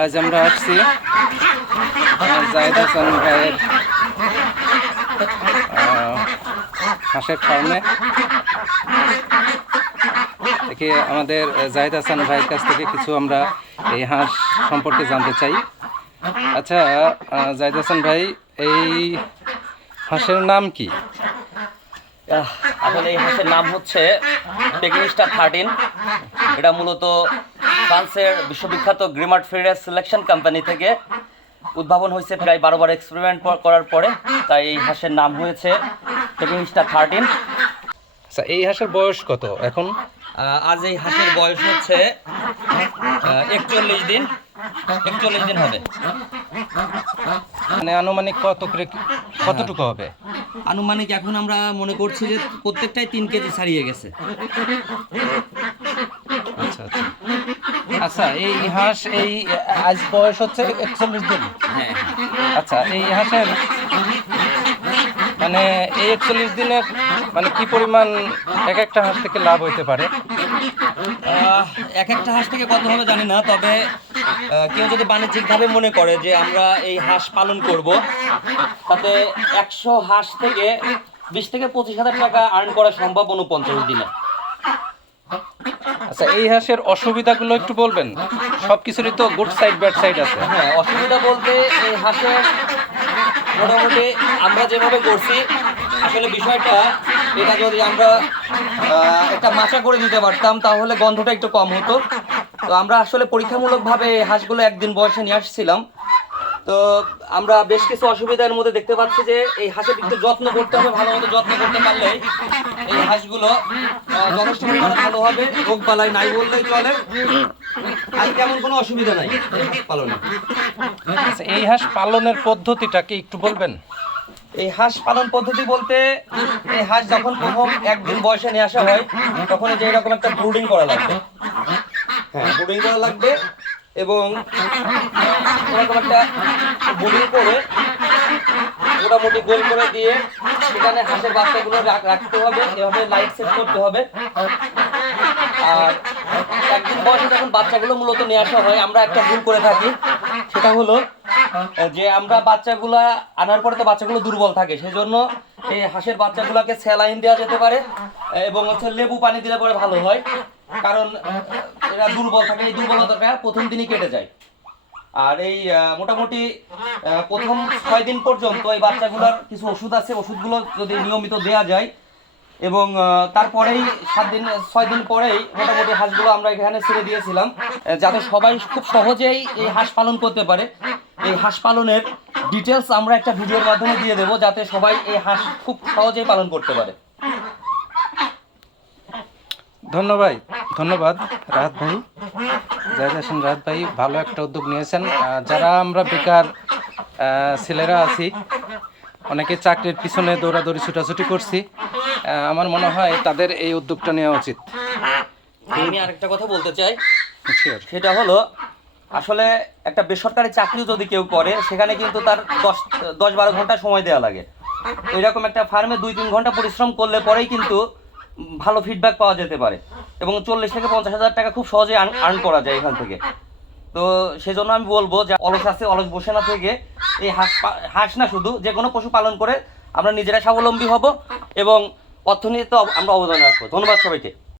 আজ আমরা আসছি জাহিদ হাসান ভাইয়ের হাঁসের ফার্মে। দেখি আমাদের জাহিদ হাসান ভাইয়ের কাছ থেকে কিছু আমরা এই হাঁস সম্পর্কে জানতে চাই। আচ্ছা জাহিদ হাসান ভাই, এই হাঁসের নাম কি? আসলে এই হাঁসের নাম হচ্ছে স্টার থার্টিন। এটা মূলত ফ্রান্সের বিশ্ববিখ্যাত গ্রিমার্ট ফেরিয়াস সিলেকশন কোম্পানি থেকে উদ্ভাবন হয়েছে প্রায় বারো বার এক্সপেরিমেন্ট করার পরে। তাই এই হাঁসের নাম হয়েছে স্টার থার্টিন। আচ্ছা এই হাঁসের বয়স কত এখন? আজ এই হাঁসের বয়স হচ্ছে একচল্লিশ দিন। একচল্লিশ দিন হবে। মানে আনুমানিক কত কতটুকু হবে? আনুমানিক এখন আমরা মনে করছি যে প্রত্যেকটাই তিন কেজি ছাড়িয়ে গেছে। আচ্ছা আচ্ছা। আচ্ছা এই হাঁস এই আজ বয়স হচ্ছে একচল্লিশ দিন? হ্যাঁ। আচ্ছা এই হাঁসের মানে এই একচল্লিশ দিনে মানে কি পরিমাণ এক একটা হাঁস থেকে লাভ হইতে পারে? এক একটা হাঁস থেকে কত হবে জানি না তবে কেউ যদি বাণিজ্যিকভাবে মনে করে যে আমরা এই হাঁস পালন করব তাতে একশো হাঁস থেকে বিশ থেকে পঁচিশ হাজার টাকা আর্ন করা সম্ভব উনপঞ্চাশ দিনে। আচ্ছা এই হাঁসের অসুবিধাগুলো একটু বলবেন। সব কিছুরই তো গুড সাইড ব্যাড সাইড আছে। হ্যাঁ অসুবিধা বলতে এই হাঁসের মোটামুটি আমরা যেভাবে করছি আসলে বিষয়টা এটা যদি আমরা একটা মাচা করে দিতে পারতাম তাহলে গন্ধটা একটু কম হতো। তো আমরা আসলে পরীক্ষামূলকভাবে এই হাঁসগুলো একদিন বয়সে নিয়ে আসছিলাম। তো আমরা বেশ কিছু অসুবিধার মধ্যে দেখতে পাচ্ছি যে এই হাঁসের একটু যত্ন করতে হবে ভালো মতো যত্ন করতে পারলে এই হাঁসগুলো যথেষ্ট পরিমাণে ভালো হবে রোগ বালাই নাই বললেই চলে। আর তেমন কোনো অসুবিধা নাই পালনে। আচ্ছা এই হাঁস পালনের পদ্ধতিটা কি একটু বলবেন? এই হাঁস পালন পদ্ধতি বলতে এই হাঁস যখন প্রথম একদিন বয়সে নিয়ে আসা হয় তখন যে এরকম একটা ব্রুডিং করা লাগবে। হ্যাঁ ব্রুডিং করা লাগবে এবং এরকম একটা ব্রুডিং করে মোটামুটি গোল করে দিয়ে সেখানে হাঁসের বাচ্চাগুলো রাখ- রাখতে হবে, এভাবে লাইট সেট করতে হবে। আর একদিন বয়সে যখন বাচ্চাগুলো মূলত নিয়ে আসা হয়, আমরা একটা ভুল করে থাকি। সেটা হলো, যে আমরা বাচ্চাগুলা আনার পরে তো বাচ্চাগুলো দুর্বল থাকে, সেজন্য এই হাঁসের বাচ্চাগুলোকে স্যালাইন দেওয়া যেতে পারে, এবং হচ্ছে লেবু পানি দিলে পরে ভালো হয়। কারণ এরা দুর্বল থাকে, এই দুর্বলতাটা প্রথম দিনই কেটে যায়। আর এই মোটামুটি প্রথম ছয় দিন পর্যন্ত এই বাচ্চাগুলোর কিছু ওষুধ আছে, ওষুধগুলো যদি নিয়মিত দেওয়া যায়, এবং তারপরেই সাত দিন, ছয় দিন পরেই মোটামুটি হাঁসগুলো আমরা এখানে ছেড়ে দিয়েছিলাম যাতে সবাই খুব সহজেই এই হাঁস পালন করতে পারে। এই হাঁস পালনের ডিটেলস আমরা একটা ভিডিওর মাধ্যমে দিয়ে দেবো, যাতে সবাই এই হাঁস খুব সহজেই পালন করতে পারে। ধন্যবাদ। ধন্যবাদ রাহাত ভাই। জাহিদ হাসান রাহাত ভাই ভালো একটা উদ্যোগ নিয়েছেন। যারা আমরা বেকার ছেলেরা আছি অনেকে চাকরির পিছনে দৌড়াদৌড়ি ছুটাছুটি করছি আমার মনে হয় তাদের এই উদ্যোগটা নেওয়া উচিত। আমি আরেকটা কথা বলতে চাই। সেটা হলো আসলে একটা বেসরকারি চাকরিও যদি কেউ করে সেখানে কিন্তু তার দশ দশ বারো ঘণ্টা সময় দেওয়া লাগে। এরকম একটা ফার্মে দুই তিন ঘণ্টা পরিশ্রম করলে পরেই কিন্তু ভালো ফিডব্যাক পাওয়া যেতে পারে। এবং চল্লিশ থেকে পঞ্চাশ হাজার টাকা খুব সহজে আর্ন করা যায় এখান থেকে। তো সেই জন্য আমি বলব যে, অলস আছে, অলস বসে না থেকে এই হাঁস হাঁস না শুধু, যে কোনো পশু পালন করে আমরা নিজেরা স্বাবলম্বী হব এবং অর্থনীতিতে আমরা অবদান রাখব। ধন্যবাদ সবাইকে।